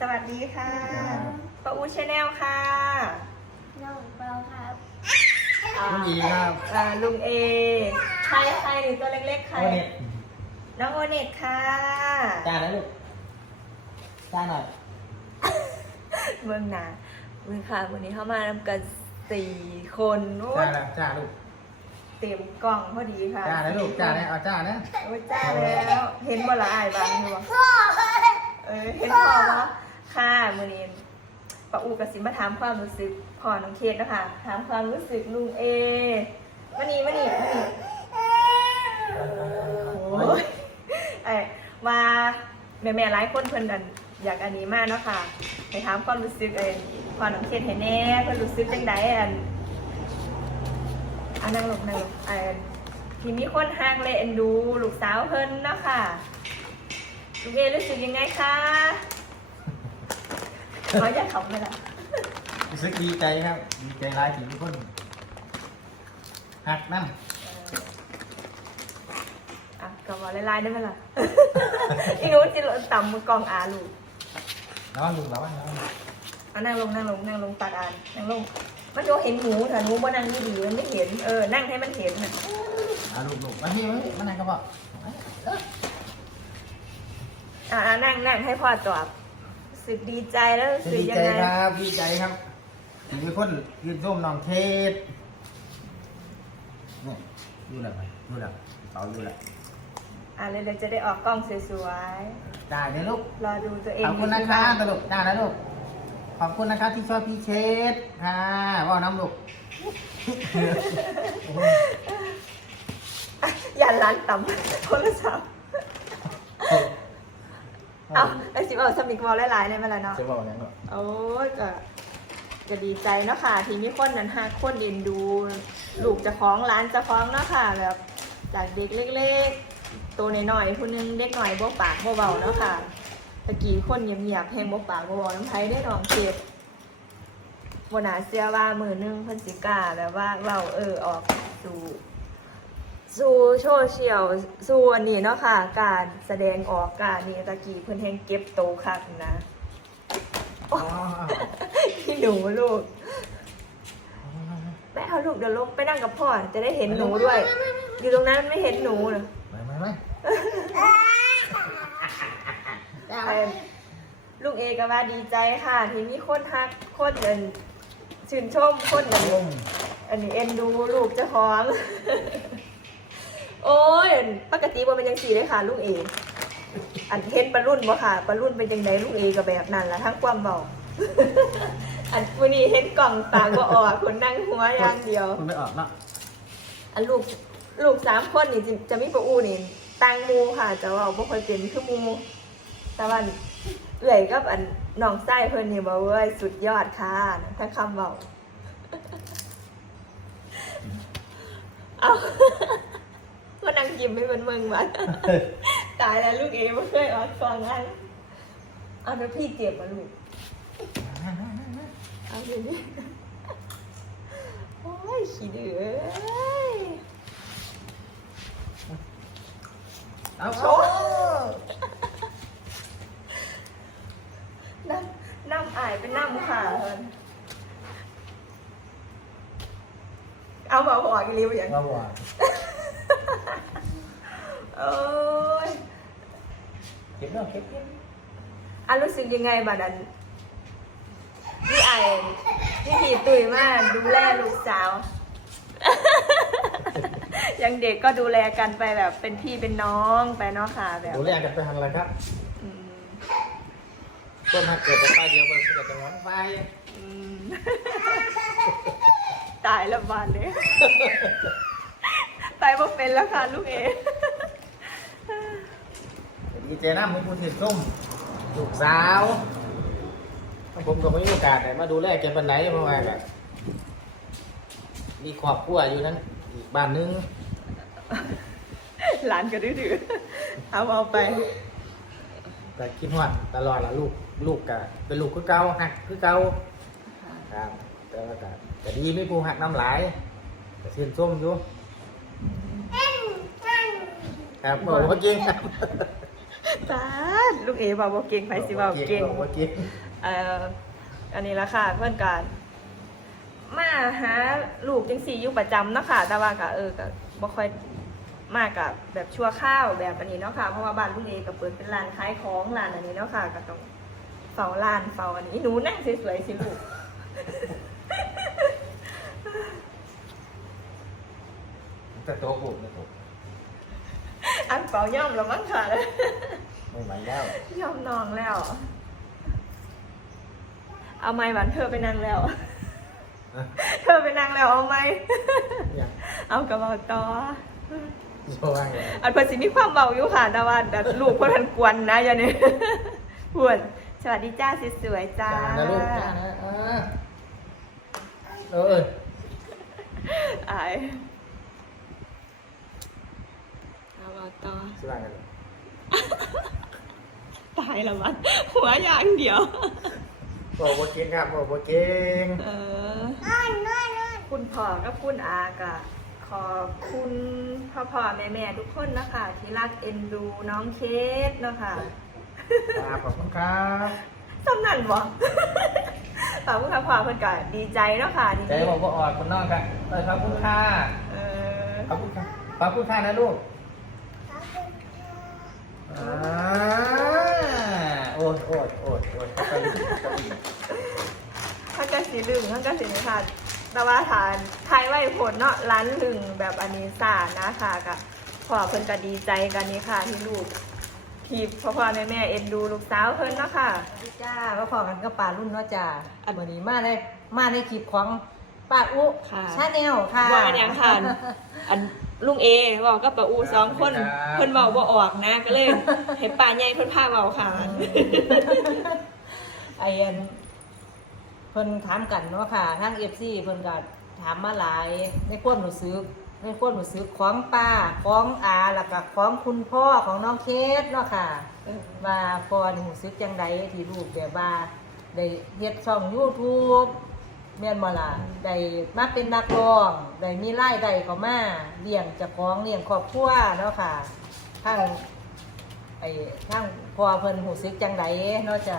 สวัสดีค่ะปะอูชาแนลค่ะน้องเปาครับอ่าคุณหญิงครับอ่าลุงเอ ใครใครหรือตัวเล็กๆใคร โอเน็ตน้องโอเน็ตค่ะ จ้านะลูกจ้าหน่อยเมืองหนามือค่ะวันนี้เข้ามานำกันสี่คนโอ้จ้ายแล้วจ้าลูกเต็มกล่องพอดีค่ะจ้านะลูกจ้านะเอาจ้านะโอ้ยจ้าแล้ว เห็นบ่ละอายบางอยู่บ่พ่อเออ เห็นพอวะ ค่ะมือนี้ปะอูกับสิมาถามความรู้สึกพ่อน้องเคสนะคะถามความรู้สึกลุงเอมานี่มานี่มานี่โอ้ยไอ้ว่าแม่แม่ๆหลายคนเพิ่นกันอยากอันนี้มากเนาะค่ะไปถามความรู้สึกเอ้พอน้องเคสเห็นแน่เพิ่นรู้สึกจังไดอันอันนั่งลงนั่งลงไอ้ที่มีคนห่างเลยเอ็นดู ลูกสาวเพิ่นเนาะค่ะลุงเอรู้สึกยังไงคะ เขาอยากขำไหมล่ะรู้สึกดีใจครับ ดีใจร้ายถึงทุกคนหักนั่นอะกลับมาไล่ๆได้ไหมล่ะ อีหนูจิต่ำมือกองอาลูกน้องลูกแล้วน้องอะนั่งลงนั่งลงนั่งลงตัดอ่านนั่งลงมันจะเห็นหมูแต่หนูบ่นั่งดีดีๆมันไม่เห็นเออนั่งให้มันเห็นน่ะเอาลูกลูกมาที่มาที่มาไหนก็บอกอะอะนั่งนั่งให้พ่อตอบรู้ สึกดีใจแล้วรู้สึกดียัใจงไงครับดีใจครับถึงมีคนยืนส้มน้องเทศนี่อยู่แล้วไปอยู่แล้วเต่าอยู่แล้วอะเลยเดี๋ยวจะได้ออกกล้องสวยจ้าเนี่ยลูก ๆ รอดูตัวเองขอบคุณนะคะตลกจ้านะลูก ขอบคุณนะคะที่ช่วยพี่เชษค่ะว่าน้ำลูกอะอย่าล้านต่ำโทรศัพท์ เอาไอ้สิบเอาสมิกวอลหลายๆเลยมาแล้วเนาะจะบอกอย่างนี้โอ้ยก็จะดีใจเนาะค่ะ ที่มีคนนั้นหาคนเรียนดู ลูกเจะคล้าของร้านเจะคล้าของเนาะค่ะแบบจากเด็กเล็กๆ ตัวน้อยๆผู้หนึงเด็กหน่อยบ่ปากบ่เบาเนาะค่ะตะกี้คนเงียบๆแพงบ่ปากบ่เบาน้ำไผได้น้องเก็บบ่น่าเชื่อว่ามือหนึงเพิ่นสิกล้าแบบว่าเราเออออกสู่ สู่โซเชียลสู่อันนี้เนาะค่ะ การแสดงออกการนี่ตะกี้เพิ่นแฮงเก็บโตวคักนะอ๋อพี่หนูลูกแม่เอาลูกเดี๋ยวลงไปนั่งกับพ่อจะได้เห็นหนูด้วย อยู่ตรงนั้นไม่เห็นหนูเหรอไม่ไม่ไม่ไอ้ลูกเอก็ว่าดีใจค่ะ ที่มีคนฮักคนเดินชื่นชมคนเดินลุงอันนี้เอ็นดูลูกเจ้าของ โอ้ยปกติว่ามันยังสีเลยค่ะลูกเออันเห็นปลารุ่นบ่ค่ะปลารุ่นเป็นยังไงลูกเอก็แบบนั้นละทั้งความเบาอันวันนี้เห็นกล่องตาก็ออกคนนั่งหัวอย่างเดียวคุณไม่ออกเนาะอันลูกลูกสามคนนี่จะจะมีปะอูนี่ตังหมูค่ะจะว่าบ่ค่อยเป็นคือหมูแต่ว่าเอื่อยกับอันน้องไส้เพิ่นนี่บอกว่าสุดยอดค่ะทั้งคำเบาเอา ก็นั่งยิ้มให้มันเมืองมันตายแล้วลูกเอไม่เคยออกฟองอันเอาเดี๋ยวพี่เก็บมาลูกเอาดูดิโอ้ยขี้ดื้อเอ้ยเอาโชโอ้ว์น้ำน้ำอายเป็นน้ำขาเพิ่นเอามาบอกอีรีบอย่างมาบอก โอ้ย เก็บเนาะเก็บเก็บอันรู้สึกยังไงบัดนั้นพี่ไอพี่ผีตุยมากดูแลลูกสาว ยังเด็กก็ดูแลกันไปแบบเป็นพี่เป็นน้องไปเนาะค่ะแบบดูแลกันไปทำอะไรครับอืมต้นหักเกิดแต่ป้ายเดียวมันเกิดแต่วันไฟอืมตายแล้วบานเลยไปบ่เป็นแล้วค่ะลูกเอ ดีเจน้ำมึงพูดถึงส้มลูกสาวผมก็ไม่มีโอกาสได้มาดูแลแกปันไหนเพราะว่าแบบมีครอบครัวอยู่นั้นอีกบ้านนึงหลานก็ดื้อๆเอาเอาไป แต่คิดฮอดตลอดละลูกลูกกะเป็นลูกคือเก่าหักคือเก่าครับแต่ว่าก็ก็ดีไม่ผู้หักน้ำหลายก็ชื่นชมอยู่ครับผมเมื่อกี้ครับ ตายลูกเอเบาบ่เก่งไผสิเบาเก่งบอกว่าเก่งเอ่ออันนี้ละค่ะเพื่อนกันมาหาลูกจังสี่อยู่ประจำเนาะค่ะแต่ว่าก็เออก็บ่ค่อยมากกับแบบชั่วข้าวแบบอันนี้เนาะค่ะเพราะว่าบ้านลุงเอก็เปิดเป็นร้านขายของร้านอันนี้เนาะค่ะก็ต้องเฝ้าร้านเฝ้าอันนี้หนูนั่งสวยๆสิลูกจะโตบุกนะผมอันเฝ้าย่อมแล้วมั้งค่ะ ไม่ไหวแล้วย่อมนองแล้ว เอาไม้บันเธอไปนั่งแล้วอะเธอไปนั่งแล้วเอาไม้อย่างเอากระเป๋าต่อโชว์ว่าไงอันเพิ่นสิมีความเบาอยู่ค่ะแต่ว่าแบบลูกเพิ่นทันกวนนะอย่างนี้พวนสวัสดีจ้าสวยๆจ้า จ้านะลูกจ้านะอ่าเออเอออายเอาเบาต่อสิว่าไงลูก ตายแล้วมันหัวอย่างเดียว บอกว่าเก่งครับบอกว่าเก่งเอออ้อนน้อยน้อยคุณพ่อกับคุณอากะขอบคุณพ่อพ่อแม่แม่ๆทุกคนนะคะที่รักเอ็นดูน้องเคสเนาะค่ะครับขอบคุณครับสำนันบ่ขอบคุณค่ะพ่อเพิ่นก็ดีใจเนาะค่ะดีใจบอกว่าออดคนนอกครับเออขอบคุณค่ะเออ ขอบคุณค่ะขอบคุณค่ะนะลูกขอบคุณค่ะ อ่าโอดโอดโอดโอดเข้าไปอีกเข้าไปอีกท่านก็สีลึงท่านก็สีนี่ค่ะแต่ว่าฐานไทยไว้ผลเนาะร้านลึงแบบอันนี้ซ่านะค่ะกับพ่อเพิ่นก็ดีใจกันนี่ค่ะที่ลูกที่พ่อพ่อแม่แม่เอ็นดูลูกสาวเพิ่นเนาะค่ะ จ้าก็พอกันกับป่ารุ่นเนาะจ้าอันวันนี้มาในมาในคลิปของป้าอุค่ะ ชาแนลค่ะ ว่ากันยังค่ะ อัน ลุงเอบอกกับป้าอูสองคนเพิ่นเว้าบ่ออกนะก็เลยให้ป้าใหญ่เพิ่นพาเว้าค่ะ ไอเอ็นเพิ่นถามกันเนาะค่ะทางเอฟซีเพิ่นก็ถามมาหลายในความรู้สึกในความรู้สึกของป้าของอาแล้วก็ของคุณพ่อของน้องเคสเนาะค่ะว่าพ่อนี่รู้สึกจังไดที่ลูกแบบว่าได้เฮ็ดช่อง YouTube แม่นบ่ล่ะได้มาเป็นนักร้องได้มีรายได้เข้ามาเลี้ยงเจ้าของเลี้ยงครอบครัวเนาะค่ะทั้งไอ้ทั้งพ่อเพิ่นรู้สึกจังไดเนาะจ้ะ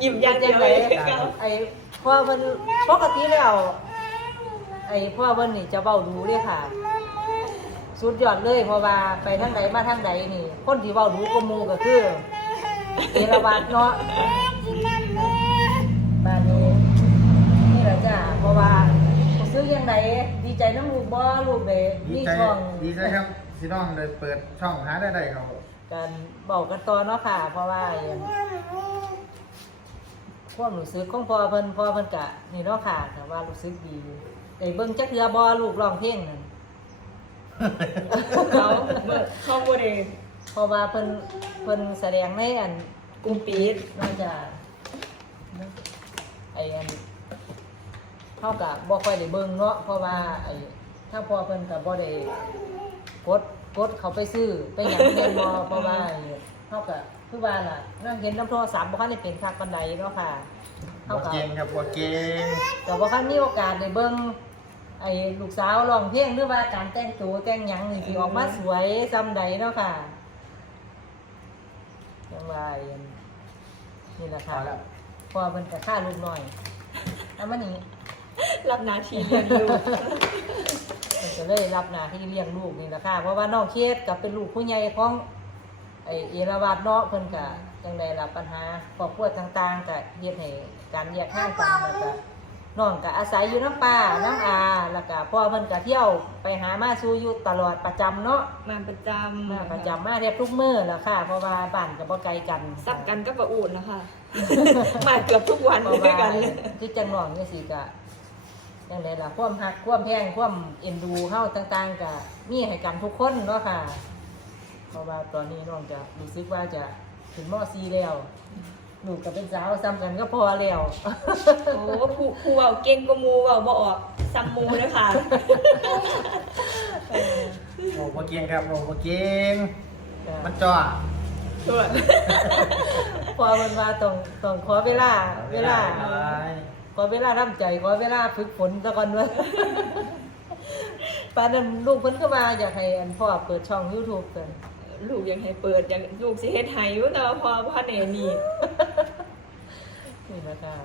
ยิ้มอย่างเดียวเลยไอ้พ่อเพิ่นปกติแล้วไอ้พ่อเพิ่นนี่จะเว้าดูเลยค่ะ สุดยอดเลยเพราะว่าไปทางใดมาทางใดนี่ คนที่เว้ารู้ก็มูก็คือเอราวัณเนาะกินน้ำแม่ บ้านนี้นี่แหละจ้ะเพราะว่าผมซื้อยังไงดีใจน้ำลูกบ่ลูกเลยดีมีใจช่องดีใจครับพี่น้องเลยเปิดช่องหาได้ได้ครับกันบอกกันต่อเนาะค่ะ เพราะว่าอย่างน้ำแม่ความรู้สึกของพ่อเพิ่นพ่อเพิ่นกะนี่เนาะค่ะแต่ว่ารู้สึกดีได้เบิ่งจักเทื่อบ่ลูกร้องเพลงนั่น เขาเบิกเขาบ่ได้เพราะว่าเพิ่นเพิ่นแสดงในอันกลุ่มปิดน่าจะไอ้อัน เท่ากับบ่ค่อยได้เบิ่งเนาะเพราะว่าไอ้ถ้าพอเพิ่นก็บ่ได้กดกดเขาไปซื้อไปหยังเงินบ่เพราะว่าไอ้เท่ากับคือว่าล่ะนั่งเห็นน้ำโทรศัพท์บ่คันได้เป็นคักปานใดเนาะค่ะบัเท่าวกับเก่งครับบัวเก่งก็บ่คันมีโอกาสได้เบิ่งไอ้ลูกสาวร้องเพลงหรือว่าการแต่งตัวแต่งหยังนี่สิออกมาสวยซำใดเนาะค่ะจังว่าไอ้อันนี่แหละพค่ะอแล้ว พอมันจะฆ่าลูกหน่อยแล้วมันนี่ รับหน้าที่เลี้ยงลูกมันจะเลยรับหน้าที่เลี้ยงลูกนี่แหละค่ะเพราะว่าน้องเคสกับเป็นลูกผู้ใหญ่ของไอเอราวัดเนาะเพิ่นกะจังใดรับปัญหาครอบครัวต่างๆกะเฮ็ดให้การแยกทางกันแล้วก็น้องก็อาศัยอยู่น้ำป้าน้ำอาแล้วก็พ่อเพิ่นก็เที่ยวไปหามาสู่อยู่ตลอดประจำเนาะมาประจำมาประจำมาแทบทุกมื้อแล้วค่ะ เพราะว่าบ้านก็บ่ไกลกันซับกันก็ประอูดแล้วค่ะมาเกือบทุกวันเพราะด้วยว่ากันเลย คือจังน้องจังซี่ก็ ยังไงล่ะความหักความแพงความเอ็นดูเฮาต่างๆก็มีให้กันทุกคนเนาะค่ะ เพราะว่าตอนนี้น้องจะรู้สึกว่าจะถึงม .4 แล้วลูกก็เป็นสาวซ้ำกันก็พอแล้ว โอ้ผู้ผู้เว้าเก่งกว่าหมูเว้าบ่ออกซ้ำหมูเลยค่ะ โอ้บัวเก่งครับโอ้บัวเก่งมันจ่อส่วนพอมันมาต้องต้องขอเวลาเวลา ขอเวลาทำใจขอเวลาฝึกฝนซะก่อนเว้ยปานนั้นลูกเพิ่นก็มาอยากให้อันพ่อเปิดช่อง YouTube กันลูกยังให้เปิดยังลูกสิเฮ็ดให้อยู่แต่ว่าพอพ่อเนนี่นี่ละค่ะ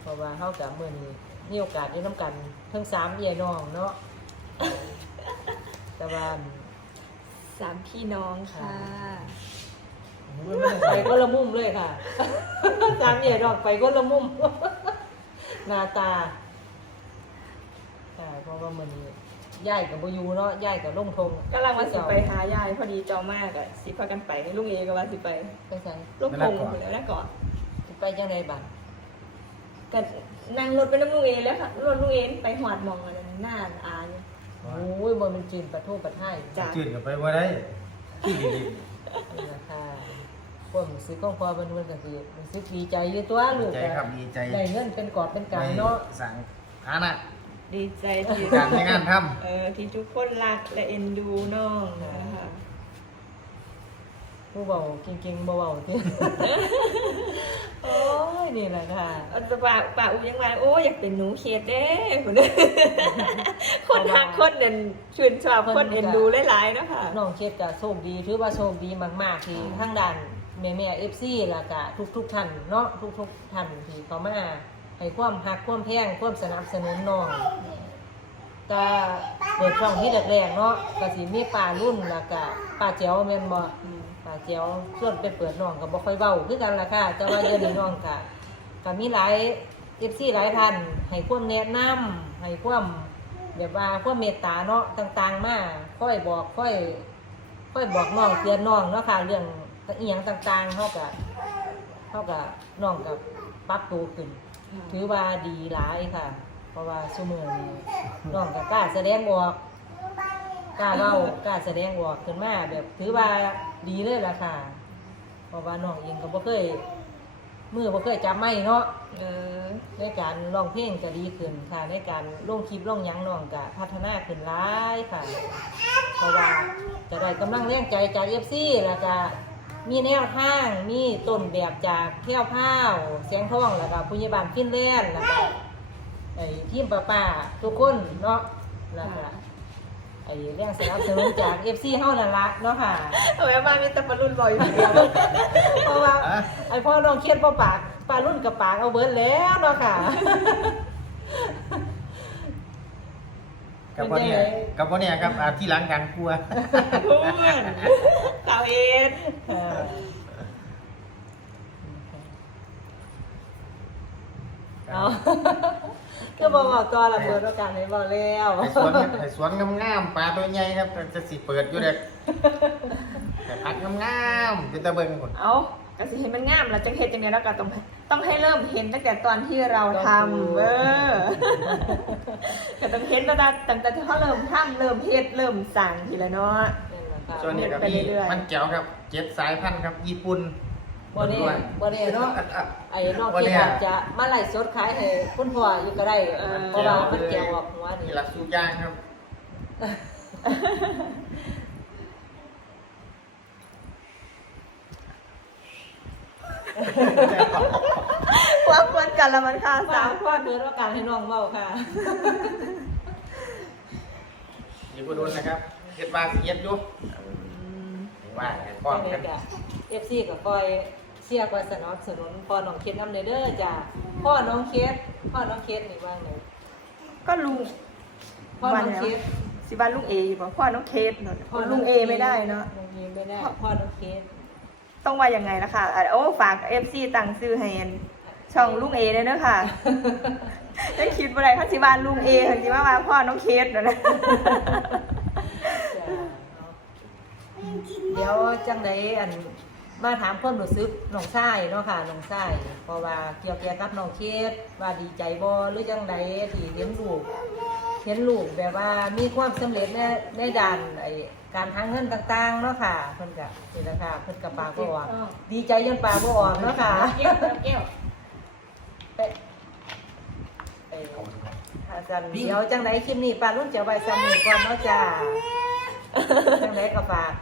เพราะว่าเฮากับมื้อนี้มีโอกาสได้นํกันทั้งสามเอี่ยน้องเนาะแต่ว่าสามพี่น้องค่ะ ไปก็ละมุมเลยค่ะ สามเอี่ยน้องไปก็ละมุม หน้าตาค่ะเพราะว่ามื้อนี้ย้ายกับบ่อยู่เนาะย้ายกับลงทงก็ลังว่าสิไปหายายพอดีเจ้ามากอะสิพากันไปลุงเอก็ว่าสิไปไปไสลูกพงแล้วนะก่อนสิไปจังไดบัดก็นั่งรถไปน้ำลุงเอแล้วค่ะรถลุงเอไปหอดหมองอันนั้นหน้าอาเนี่ยโอ้ยบ่มันจีนประทูประไทยจ้ะจืดกับไปว่าได้ที่ดีนี่ละค่ะ พวกซื้อของพ่อเพิ่นเพิ่นก็สิรู้สึกดีใจอยู่ตัวลูดีกใจครับดีใจได้เงินเป็นกอบเป็นไม่กำเนาะสั่งฐานะดีใจที่การในงานทเออที่ทุกคนรักและเอ็นดูน้องนะคะผู้เบาเก่งๆบ่เบาติโอ้ยนี่แหละค่ะเอาแต่ป่าป่าอุ้มยังมาโอ้อยากเป็นหนูเคสเด้คนเด้อคนทักคนเด่นชื่นชอบคนเอ็นดูหลายๆนะคะ น้องเคสก็โชคดีถือว่าโชคดีมากๆที่ทางด้าน แม่ๆ FC แล้วก็ทุกๆท่านเนาะทุกๆท่านที่เขามาให้ความฮักความแพงความสนับสนุนน้องก็เปิดช่องที่แรกๆเนาะก็สิมีป้ารุ่นแล้วก็ป้าแจ๋วแม่นบ่อป้าแจ๋วส่วนไปเปิดน้องก็บ่ค่อยเว้าคือกันล่ะค่ะแต่ว่าเดี๋ยวนี้น้องก็ก็มีหลาย FC หลายท่านให้ความแนะนำให้ความแบบว่าความเมตตาเนาะต่างๆมาค่อยบอกค่อยค่อยบอกน้องเตือนน้องเนาะค่ะเรื่อง อีหยังต่างๆเฮาก็เฮาก็น้องก็ปรับตัวขึ้น ถือว่าดีหลายค่ะ เพราะว่าชั่วโมงนี้น้องก็กล้าแสดงออกกล้าเล่ากล้าแสดงออกขึ้นมาแบบ ถือว่าดีเลยล่ะค่ะ เพราะว่าน้องเองก็บ่เคยมือบ่เคยจับไม้เนาะเออในการร้องเพลงก็ดีขึ้นค่ะ ในการลงคลิปลงหยังน้องก็พัฒนาขึ้นหลายค่ะ เพราะว่าจะได้กำลังแรงใจจาก FC แล้วก็ มีแนวทางมีต้นแบบจากแก้วพ้าวแสงทองแล้วก็ผู้ใหญ่บ้านฟินแลนด์แล้วก็ไอ้ทีมป้าป้าทุกคนเนาะแล้วก็ไอ้แรงสนับสนุนจาก FC เฮานั่นละเนาะค่ะทำไมบ้านมีแต่ปลารุ่นบ่อยอยู่เดียวเพราะว่าำอะไอ้พ่อน้องเครียดพ่อปากปลารุ่นกับปากเอาเบิดแล้วเนาะค่ะ กับว่าเนี่ยกับว่าเนี่ยครับอ่าที่หล้างกันกลัวเพื่อนสาวเอ็นค่ะเอาก็บอกบอกตัวละเปิดโอกาสให้บอกแล้วไอ้สวนครับไอ้สวนงามๆปลาตัวใหญ่ครับจะสิเปิดอยู่เด็กแต่พักงามๆเป็นตะเบิงคนเอา ก็สิเห็นมันงามแล้วจะเห็นยังไงแล้วก็ต้องต้องให้เริ่มเห็นตั้งแต่ตอนที่เราทำเออก็ต้องเห็นตั้งแต่ตั้งแต่ที่เขาเริ่มทำเริ่มเฮ็ดเริ่มสั่งทีละเนาะส่วนนี้ครับไปพี่เรื่อยๆมันแก้วครับเจ็ดสายพันธุ์ครับ ญี่ปุ่นบ่ได้บ่ได้เนาะไอ้นอกบ่ที่แน่อาจจะมาไล่สดขายให้คุณพ่ออยู่ก็ได้เออเพราะว่ามันแก้วออกหัวนี่นี่ละสูย่างครับ ความควรกันละมันค่ะสาสามมพ่อเปิดโอกาสให้น้องเว้าค่ะอยู่กุดนนะครับเฮ็ดว่าสิเฮ็ดอยู่ว่าให้ป้องกัน เอฟซีกับคอยเชียร์คอยสนับสนุนพ่อน้องเคสน้ำเนเด้อจ้ะพ่อน้องเคสพ่อน้องเคสนี่ว่างไหนก็ลุงพ่อน้องเคสสิบ้านลุงเออยู่ป่ะพ่อน้องเคสเนาะลุงเอไม่ได้เนาะลุงเอไม่ได้พ่อน้องเคส ต้องว่ายังไงล่ะค่ะอะโอ้ฝากเอฟซีตั้งซื้อให้อันช่องลุงเอเลยเนอะค่ะจะคิดว่าอะไรเขาสิบ้านลุงเอเขาสิว่ามาพ่อน้องเคสเนาะนะเดี๋ยวจังไดอันมาถามความรู้สึกน้องชายเนาะค่ะน้องชายเพราะว่าเกี่ยวกับน้องเคสว่าดีใจบ่หรือจังไดที่เห็นลูกเห็นลูกแบบว่ามีความสำเร็จในในด้านไอ การทางเงินต่างๆเนาะค่ะเพิ่นก็นี่แหละค่ะเพิ่นกับปากบ่ออกดีใจจนปากบ่ออกเนาะค่ะแก้วแก้วไปไปอาจารย์เดี๋ยวจังไดคลิปนี้ป้ารุ่นจะเอาไว้ซ้ำนี้ก่อนเนาะจ้าจังไดก็ฝาก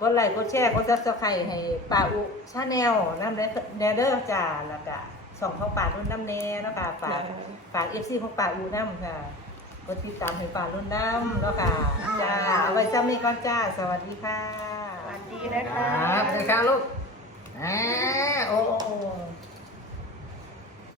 กดไลค์กดแชร์กดซับสไครต์ให้ป้าอุชาแนลน้ำเด้อแนเด้อจ้าแล้วก็ส่องของป้ารุ่นน้ำแน่เนาะค่ะฝากฝากเอฟซีของป้าอูน้ำค่ะ กดติดตามให้ป่ารุ่นน้ำแล้วค่ะจ้าเอาไว้ซ้ำนี้ก็จ้า สวัสดีค่ะ สวัสดีนะคะสวัสดีคะลูกอ่าโอ้